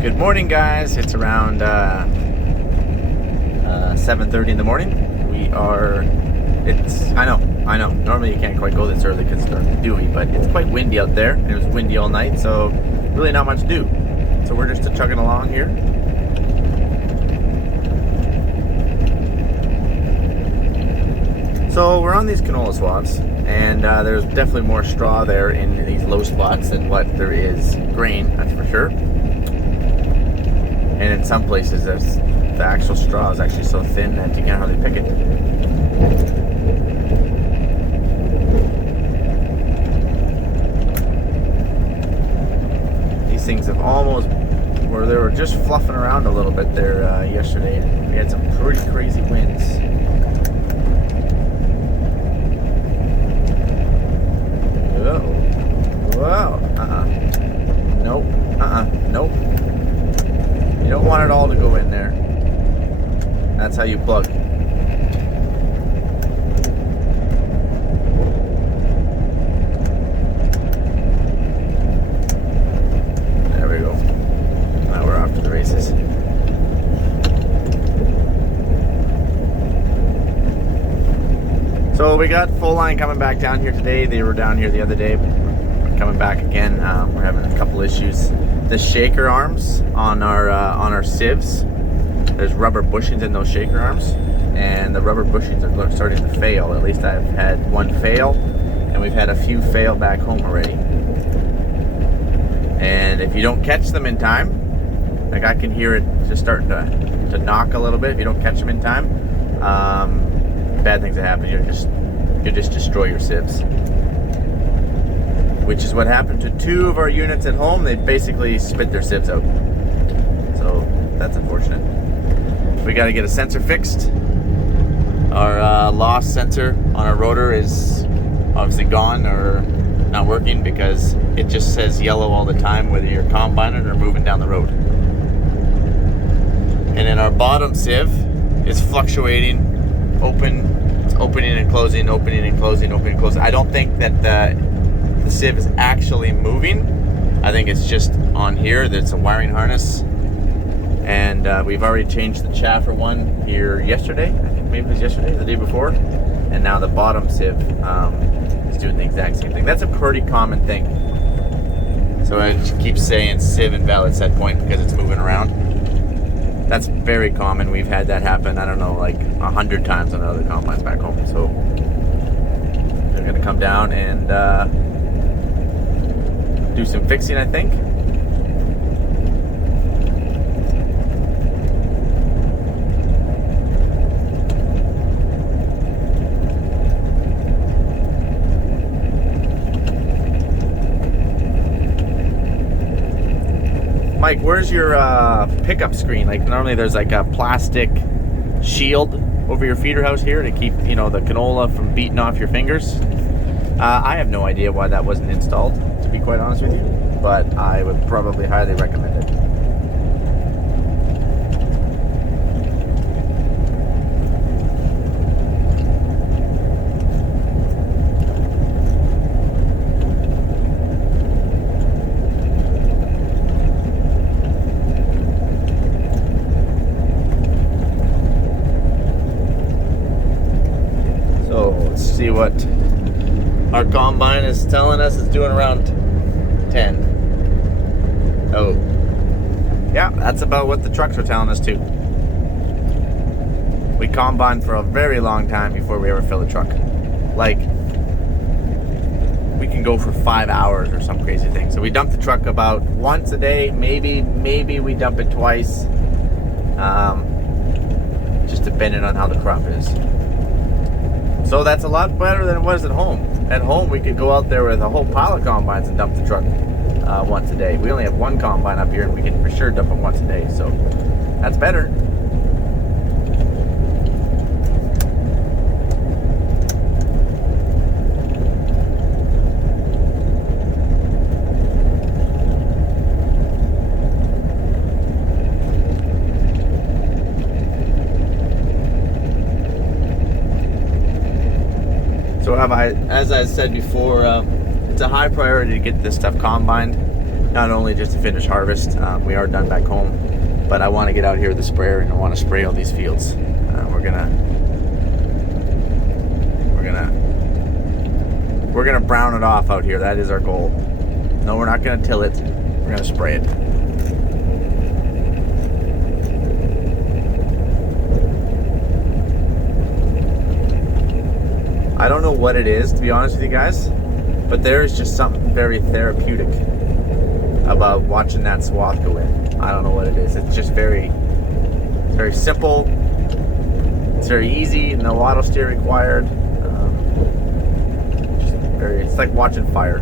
Good morning, guys. It's around 7:30 in the morning. I know. Normally you can't quite go this early because it's starting to be dewy, but it's quite windy out there, and it was windy all night, so really not much to do. So we're just chugging along here. So we're on these canola swaths, and there's definitely more straw there in these low spots than what there is grain, that's for sure. And in some places, the actual straw is actually so thin that you can't hardly pick it. These things have they were just fluffing around a little bit there yesterday. We had some pretty crazy winds. Whoa. Nope. You don't want it all to go in there. That's how you plug. There we go. Now we're off to the races. So we got full line coming back down here today. They were down here the other day. Coming back again. We're having a couple issues. The shaker arms on our sieves, there's rubber bushings in those shaker arms, and the rubber bushings are starting to fail. At least I've had one fail, and we've had a few fail back home already. And if you don't catch them in time, like I can hear it just starting to knock a little bit. If you don't catch them in time, bad things that happen. You just destroy your sieves. Which is what happened to two of our units at home. They basically spit their sieves out. So that's unfortunate. We got to get a sensor fixed. Our loss sensor on our rotor is obviously gone or not working because it just says yellow all the time whether you're combining or moving down the road. And then our bottom sieve is fluctuating, it's opening and closing, opening and closing, opening and closing. I don't think that the sieve is actually moving. I think it's just on here. There's a wiring harness, and we've already changed the chaffer one here yesterday. I think maybe it was yesterday, the day before, and now the bottom sieve is doing the exact same thing. That's a pretty common thing. So I just keep saying sieve invalid set point because it's moving around. That's very common. We've had that happen, I don't know, like 100 times on other combines back home. So they're gonna come down and do some fixing, I think. Mike, where's your pickup screen? Like normally there's like a plastic shield over your feeder house here to keep, the canola from beating off your fingers. I have no idea why that wasn't installed, to be quite honest with you, but I would probably highly recommend it. So let's see what our combine is telling us. It's doing around 10. Oh. Yeah, that's about what the trucks are telling us too. We combine for a very long time before we ever fill a truck. Like, we can go for 5 hours or some crazy thing. So we dump the truck about once a day, maybe we dump it twice. Just depending on how the crop is. So that's a lot better than it was at home. At home, we could go out there with a whole pile of combines and dump the truck once a day. We only have one combine up here, and we can for sure dump it once a day. So that's better. So as I said before, it's a high priority to get this stuff combined. not only just to finish harvest, we are done back home, but I want to get out here with the sprayer and I want to spray all these fields. We're gonna brown it off out here. That is our goal. No, we're not gonna till it. We're gonna spray it. I don't know what it is, to be honest with you guys, but there is just something very therapeutic about watching that swath go in. I don't know what it is. It's just very simple. It's very easy. No auto steer required. It's like watching fire.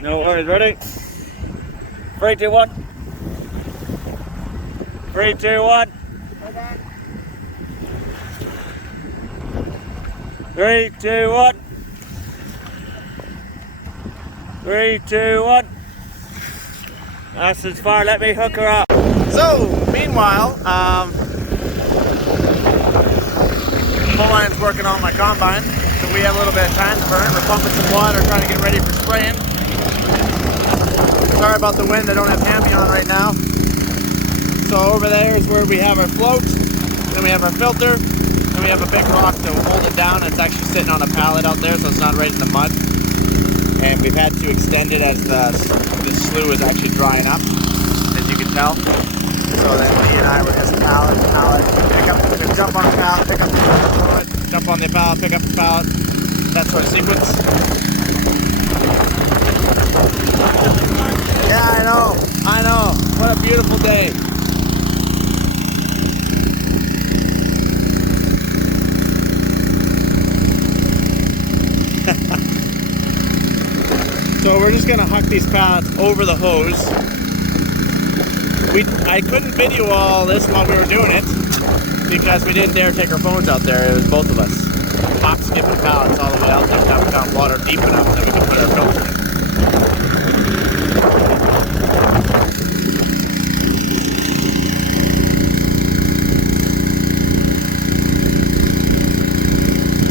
No worries, ready? 3, 2, 1. 3, 2, 1. 3, 2, 1. 3, 2, 1. That's as far, let me hook her up. So, meanwhile, pull line's working on my combine, so we have a little bit of time to burn. We're pumping some water, trying to get ready for spraying. Sorry about the wind, I don't have Hammy on right now. So over there is where we have our float, then we have our filter, then we have a big rock to hold it down. It's actually sitting on a pallet out there, so it's not right in the mud. And we've had to extend it as the slough is actually drying up, as you can tell. So then Lee and I were just pallet, pick up, jump on the pallet, pick up the pallet, jump on the pallet, pick up the pallet, that sort of sequence. Yeah, I know. What a beautiful day. So we're just gonna huck these pallets over the hose. I couldn't video all this while we were doing it because we didn't dare take our phones out there. It was both of us. Hop skipping pallets all the way out there. Now we found water deep enough that we could put our filter in.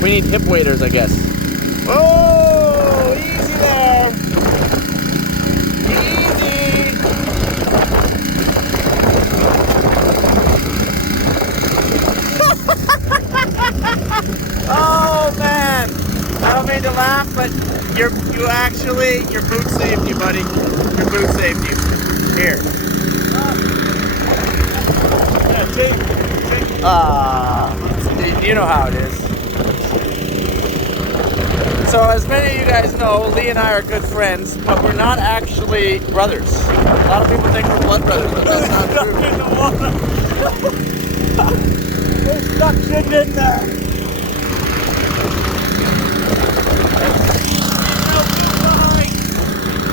We need hip waders, I guess. Oh, easy there. Easy. Oh man, I don't mean to laugh, but your boot saved you, buddy. Your boot saved you. Here. You know how it is. So as many of you guys know, Lee and I are good friends, but we're not actually brothers. A lot of people think we're blood brothers, but that's not true. There's suction in there.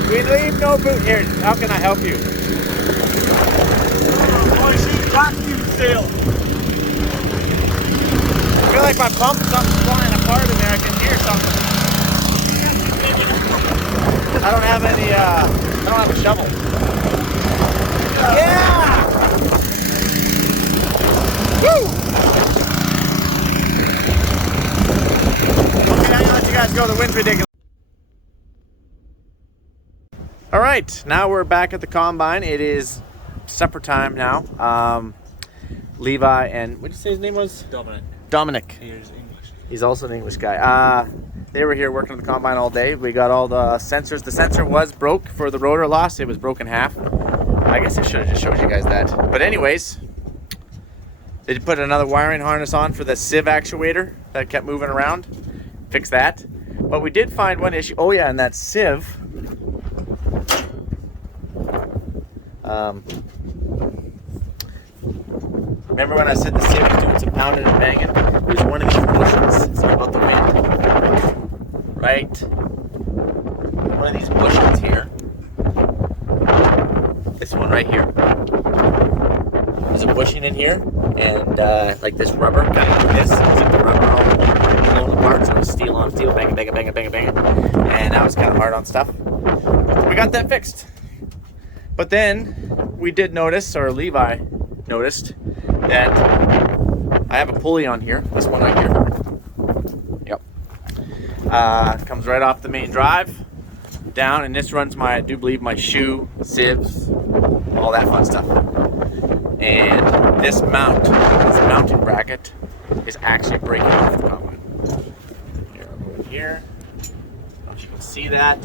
We leave no boot. Here, how can I help you? Vacuum seal. I feel like my pump something's flying apart in there. I can hear something. I don't have any, I don't have a shovel. Yeah! Woo! Okay, I'm gonna let you guys go. The wind's ridiculous. All right, now we're back at the combine. It is supper time now. Levi and, what did you say his name was? Dominic. He's also an English guy. They were here working on the combine all day. We got all the sensors. The sensor was broke for the rotor loss. It was broken half. I guess I should have just showed you guys that. But anyways, they put another wiring harness on for the sieve actuator that kept moving around. Fix that. But we did find one issue. Oh yeah, and that sieve. Remember when I said the sieve was doing some pounding and banging? There's one of these bushings. Sorry about the wind. Right? One of these bushings here. This one right here. There's a bushing in here, and like this rubber, kind of like this. It's like the rubber all blown apart, so it's steel on steel, bang, bang, bang, bang, bang. And that was kind of hard on stuff. We got that fixed. But then we did notice, or Levi noticed, that I have a pulley on here. This one right here. Yep. Comes right off the main drive down, and this runs my, I do believe, my shoe, sieves, all that fun stuff. And this mount, this mounting bracket, is actually breaking off the combine. Here, I'll go in here. I don't know if you can see that.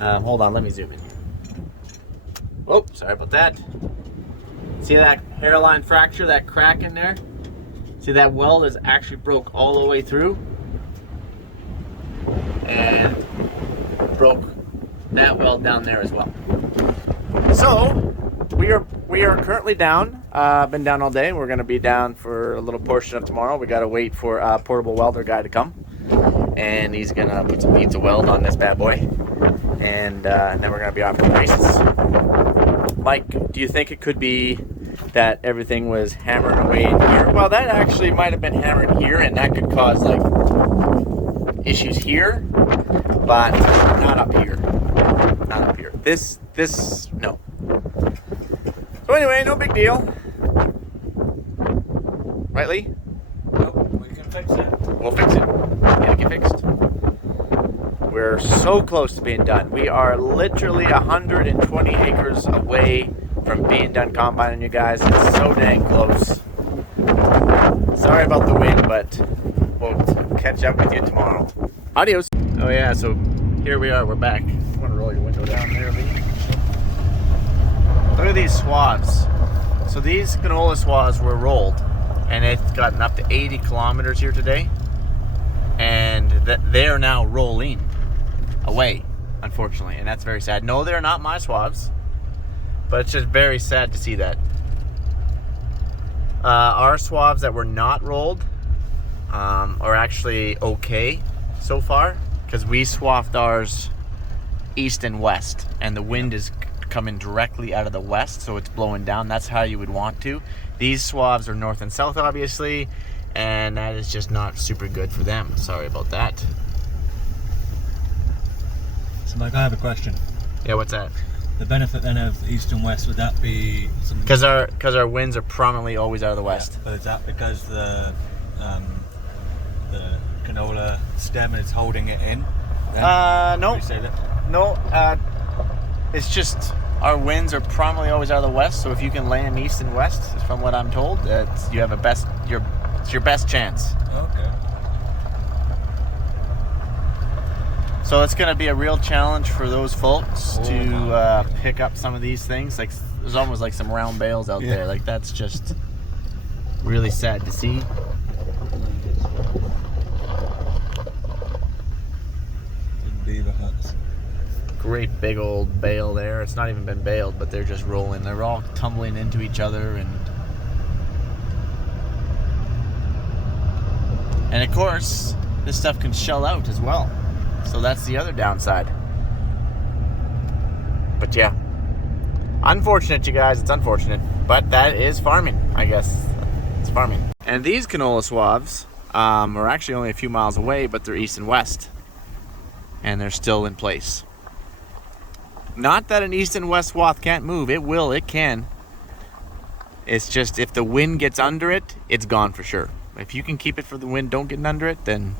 Hold on, let me zoom in here. Oh, sorry about that. See that hairline fracture, that crack in there? See that weld is actually broke all the way through. And broke that weld down there as well. So we are currently down. Been down all day. We're going to be down for a little portion of tomorrow. We got to wait for a portable welder guy to come, and he's going to put some beads of weld on this bad boy, and then we're going to be off to the races. Mike, do you think it could be that everything was hammering away in here? Well, that actually might have been hammering here, and that could cause like issues here, but not up here. Not up here. This, no. So anyway, no big deal. Right, Lee? Nope, we can fix it. We'll fix it. Get it fixed. We're so close to being done. We are literally 120 acres away from being done combining, you guys. It's so dang close. Sorry about the wind, but we'll catch up with you tomorrow. Adios. Oh yeah, so here we are. We're back. I want to roll your window down there, Lee. Look at these swaths. So these canola swaths were rolled, and it's gotten up to 80 kilometers here today, and they are now rolling away, unfortunately, and that's very sad. No, they're not my swaths, but it's just very sad to see that. Our swaths that were not rolled are actually okay so far, because we swathed ours east and west, and the wind is coming directly out of the west, so it's blowing down. That's how you would want to. These swaths are north and south, obviously, and that is just not super good for them. Sorry about that. So Mike, I have a question. Yeah, what's that? The benefit then of east and west, would that be something? Because our winds are prominently always out of the west. Yeah, but is that because the canola stem is holding it in? No. Would you say that? No, it's just our winds are prominently always out of the west, so if you can land east and west, from what I'm told, you have it's your best chance. Okay. So it's going to be a real challenge for those folks to pick up some of these things. Like, there's almost like some round bales out there. Like, that's just really sad to see. Great big old bale there. It's not even been baled, but they're just rolling. They're all tumbling into each other, and of course this stuff can shell out as well, so that's the other downside. But yeah, unfortunate, you guys. It's unfortunate, but that is farming, I guess. It's farming. And these canola swaths are actually only a few miles away, but they're east and west, and they're still in place. Not that an east and west swath can't move. It will. It can. It's just if the wind gets under it, it's gone for sure. If you can keep it for the wind, don't get under it, then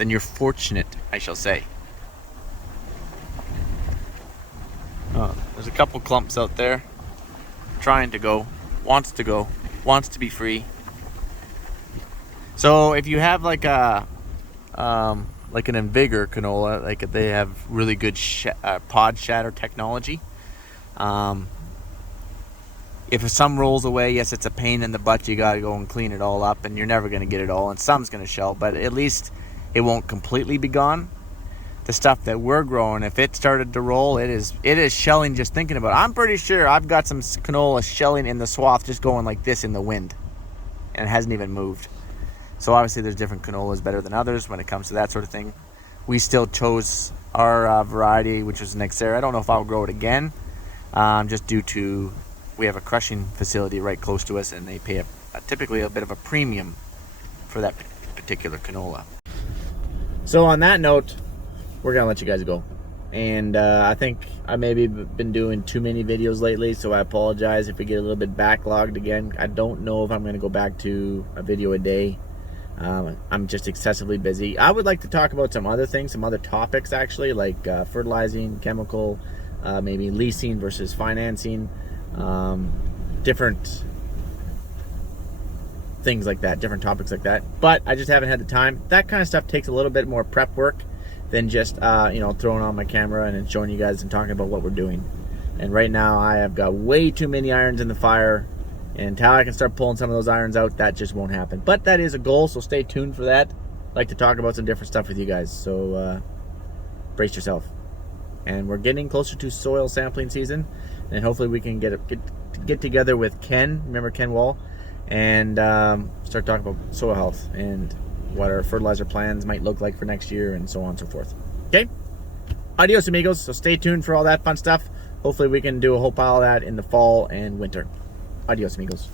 you're fortunate, I shall say. Oh, there's a couple clumps out there trying to go, wants to be free. So if you have like an Invigor canola, like they have really good pod shatter technology. if some rolls away, yes, it's a pain in the butt. You got to go and clean it all up, and you're never going to get it all, and some's going to shell, but at least it won't completely be gone. The stuff that we're growing, if it started to roll, it is shelling just thinking about it. I'm pretty sure I've got some canola shelling in the swath just going like this in the wind, and it hasn't even moved. So obviously there's different canolas better than others when it comes to that sort of thing. We still chose our variety, which was Nexera. I don't know if I'll grow it again, just due to we have a crushing facility right close to us, and they pay typically a bit of a premium for that particular canola. So on that note, we're gonna let you guys go. And I think I maybe been doing too many videos lately, so I apologize if we get a little bit backlogged again. I don't know if I'm gonna go back to a video a day. I'm just excessively busy. I would like to talk about some other things, some other topics actually, like fertilizing, chemical, maybe leasing versus financing, different things like that, different topics like that. But I just haven't had the time. That kind of stuff takes a little bit more prep work than just throwing on my camera and showing you guys and talking about what we're doing. And right now I have got way too many irons in the fire, and until I can start pulling some of those irons out, that just won't happen. But that is a goal, so stay tuned for that. I'd like to talk about some different stuff with you guys, so brace yourself. And we're getting closer to soil sampling season, and hopefully we can get together with Ken, remember Ken Wall, and start talking about soil health and what our fertilizer plans might look like for next year, and so on and so forth. Okay? Adios, amigos. So stay tuned for all that fun stuff. Hopefully we can do a whole pile of that in the fall and winter. Adios, amigos.